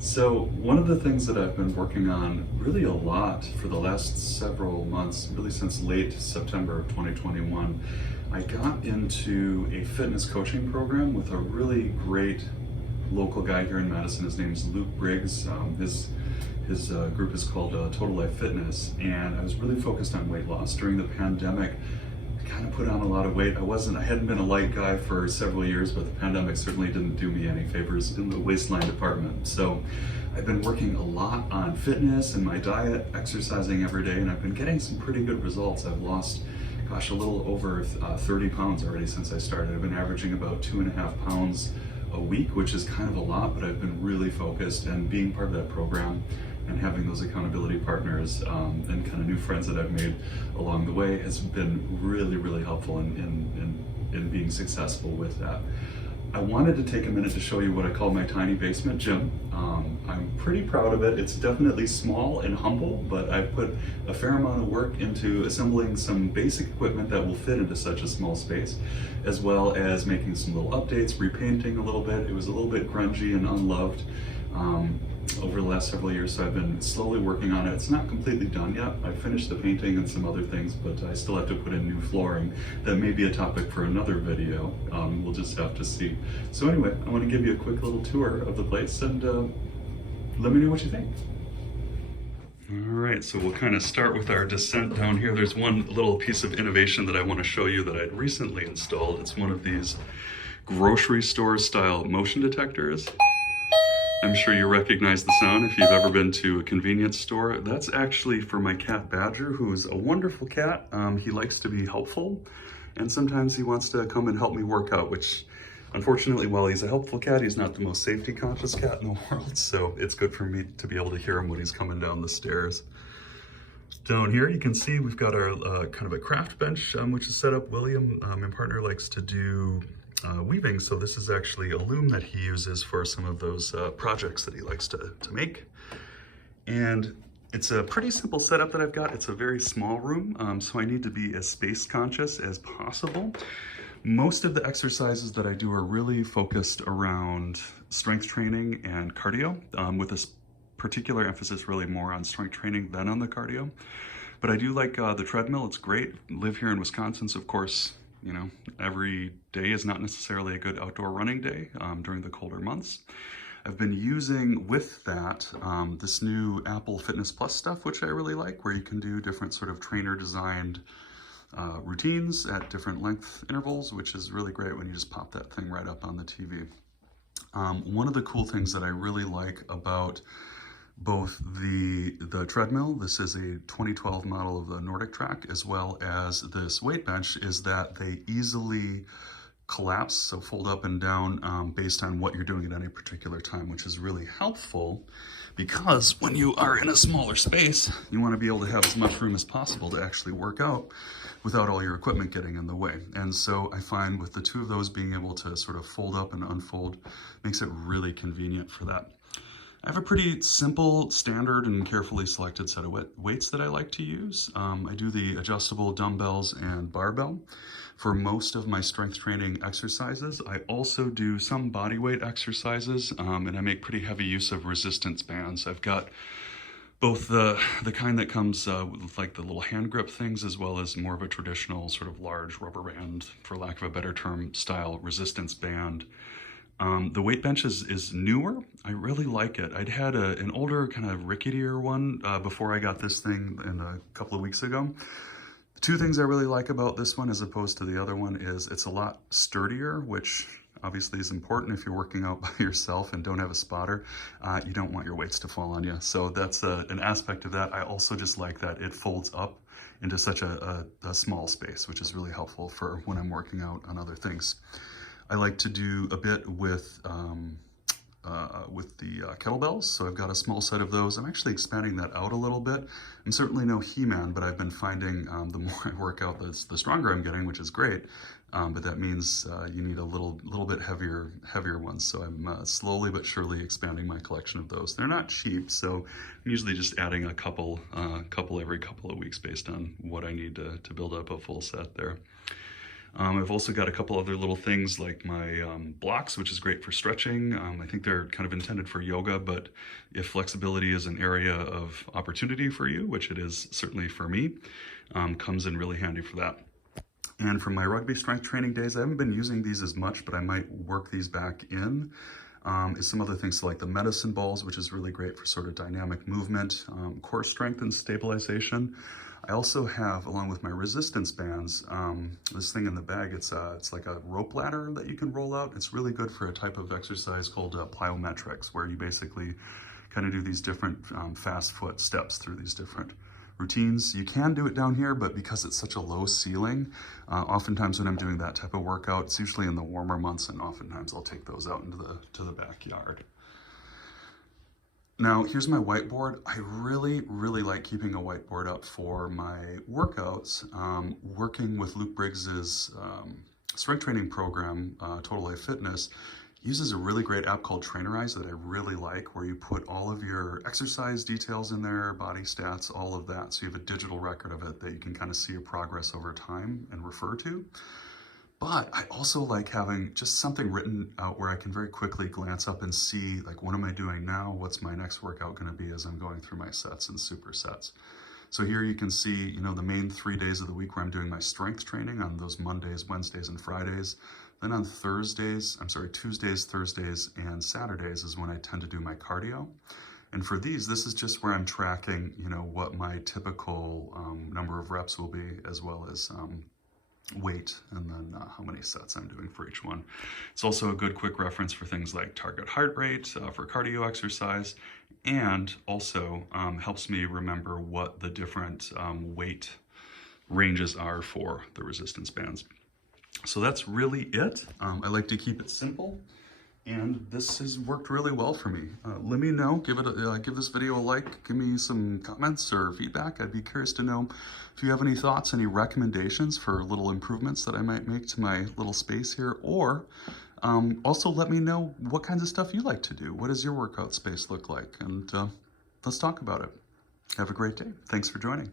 So one of the things that I've been working on really a lot for the last several months, really since late September of 2021, I got into a fitness coaching program with a really great local guy here in Madison. His name's Luke Briggs. His group is called Total Life Fitness, and I was really focused on weight loss. During the pandemic, I kind of put on a lot of weight. I hadn't been a light guy for several years, but the pandemic certainly didn't do me any favors in the waistline department. So I've been working a lot on fitness and my diet, exercising every day, and I've been getting some pretty good results. I've lost, gosh, a little over 30 pounds already since I started. I've been averaging about 2.5 pounds a week, which is kind of a lot, but I've been really focused, and being part of that program and having those accountability partners and kind of new friends that I've made along the way has been really, really helpful in being successful with that. I wanted to take a minute to show you what I call my tiny basement gym. I'm pretty proud of it. It's definitely small and humble, but I've put a fair amount of work into assembling some basic equipment that will fit into such a small space, as well as making some little updates, repainting a little bit. It was a little bit grungy and unloved over the last several years, so I've been slowly working on it. It's not completely done yet. I finished the painting and some other things, but I still have to put in new flooring. That may be a topic for another video. We'll just have to see. So anyway, I want to give you a quick little tour of the place, and let me know what you think. All right, so we'll kind of start with our descent down here. There's one little piece of innovation that I want to show you that I'd recently installed. It's one of these grocery store style motion detectors. I'm sure you recognize the sound if you've ever been to a convenience store. That's actually for my cat Badger, who's a wonderful cat. He likes to be helpful, and sometimes he wants to come and help me work out, which unfortunately, while he's a helpful cat, he's not the most safety conscious cat in the world, so it's good for me to be able to hear him when he's coming down the stairs. Down here, you can see we've got our kind of a craft bench, which is set up. William, my partner, likes to do weaving, so this is actually a loom that he uses for some of those projects that he likes to make. And it's a pretty simple setup that I've got. It's a very small room, so I need to be as space conscious as possible. Most of the exercises that I do are really focused around strength training and cardio, with a particular emphasis really more on strength training than on the cardio. But I do like the treadmill. It's great. Live here in Wisconsin, so of course, you know, every day is not necessarily a good outdoor running day during the colder months. I've been using with that this new Apple Fitness Plus stuff, which I really like, where you can do different sort of trainer designed routines at different length intervals, which is really great when you just pop that thing right up on the TV. One of the cool things that I really like about both the treadmill, this is a 2012 model of the Nordic Track, as well as this weight bench, is that they easily collapse, so fold up and down based on what you're doing at any particular time, which is really helpful because when you are in a smaller space, you want to be able to have as much room as possible to actually work out without all your equipment getting in the way. And so I find with the two of those being able to sort of fold up and unfold makes it really convenient for that. I have a pretty simple, standard, and carefully selected set of weights that I like to use. I do the adjustable dumbbells and barbell for most of my strength training exercises. I also do some body weight exercises, and I make pretty heavy use of resistance bands. I've got both the kind that comes with like the little hand grip things, as well as more of a traditional sort of large rubber band, for lack of a better term, style resistance band. The weight bench is newer. I really like it. I'd had an older, kind of ricketier one before I got this thing a couple of weeks ago. The two things I really like about this one as opposed to the other one is it's a lot sturdier, which obviously is important if you're working out by yourself and don't have a spotter. You don't want your weights to fall on you. So that's an aspect of that. I also just like that it folds up into such a small space, which is really helpful for when I'm working out on other things. I like to do a bit with the kettlebells, so I've got a small set of those. I'm actually expanding that out a little bit. I'm certainly no He-Man, but I've been finding the more I work out, the stronger I'm getting, which is great. But that means you need a little bit heavier ones. So I'm slowly but surely expanding my collection of those. They're not cheap, so I'm usually just adding a couple every couple of weeks based on what I need to build up a full set there. I've also got a couple other little things like my blocks, which is great for stretching. I think they're kind of intended for yoga, but if flexibility is an area of opportunity for you, which it is certainly for me, comes in really handy for that. And from my rugby strength training days, I haven't been using these as much, but I might work these back in. Is some other things, so like the medicine balls, which is really great for sort of dynamic movement, core strength and stabilization. I also have, along with my resistance bands, this thing in the bag. It's like a rope ladder that you can roll out. It's really good for a type of exercise called plyometrics, where you basically kind of do these different fast foot steps through these different routines. You can do it down here, but because it's such a low ceiling, oftentimes when I'm doing that type of workout, it's usually in the warmer months, and oftentimes I'll take those out into the backyard. Now, here's my whiteboard. I really, really like keeping a whiteboard up for my workouts. Working with Luke Briggs's strength training program, Total Life Fitness, uses a really great app called Trainerize that I really like, where you put all of your exercise details in there, body stats, all of that. So you have a digital record of it that you can kind of see your progress over time and refer to. But I also like having just something written out where I can very quickly glance up and see, like, what am I doing now? What's my next workout going to be as I'm going through my sets and supersets? So here you can see, you know, the main 3 days of the week where I'm doing my strength training on those Mondays, Wednesdays, and Fridays. Then on Tuesdays, Thursdays, and Saturdays is when I tend to do my cardio. And for these, this is just where I'm tracking, you know, what my typical number of reps will be, as well as weight, and then how many sets I'm doing for each one. It's also a good quick reference for things like target heart rate for cardio exercise, and also helps me remember what the different weight ranges are for the resistance bands. So that's really it. I like to keep it simple, and this has worked really well for me. Let me know, give this video a like, give me some comments or feedback. I'd be curious to know if you have any thoughts, any recommendations for little improvements that I might make to my little space here, or also let me know what kinds of stuff you like to do. What does your workout space look like? And let's talk about it. Have a great day. Thanks for joining.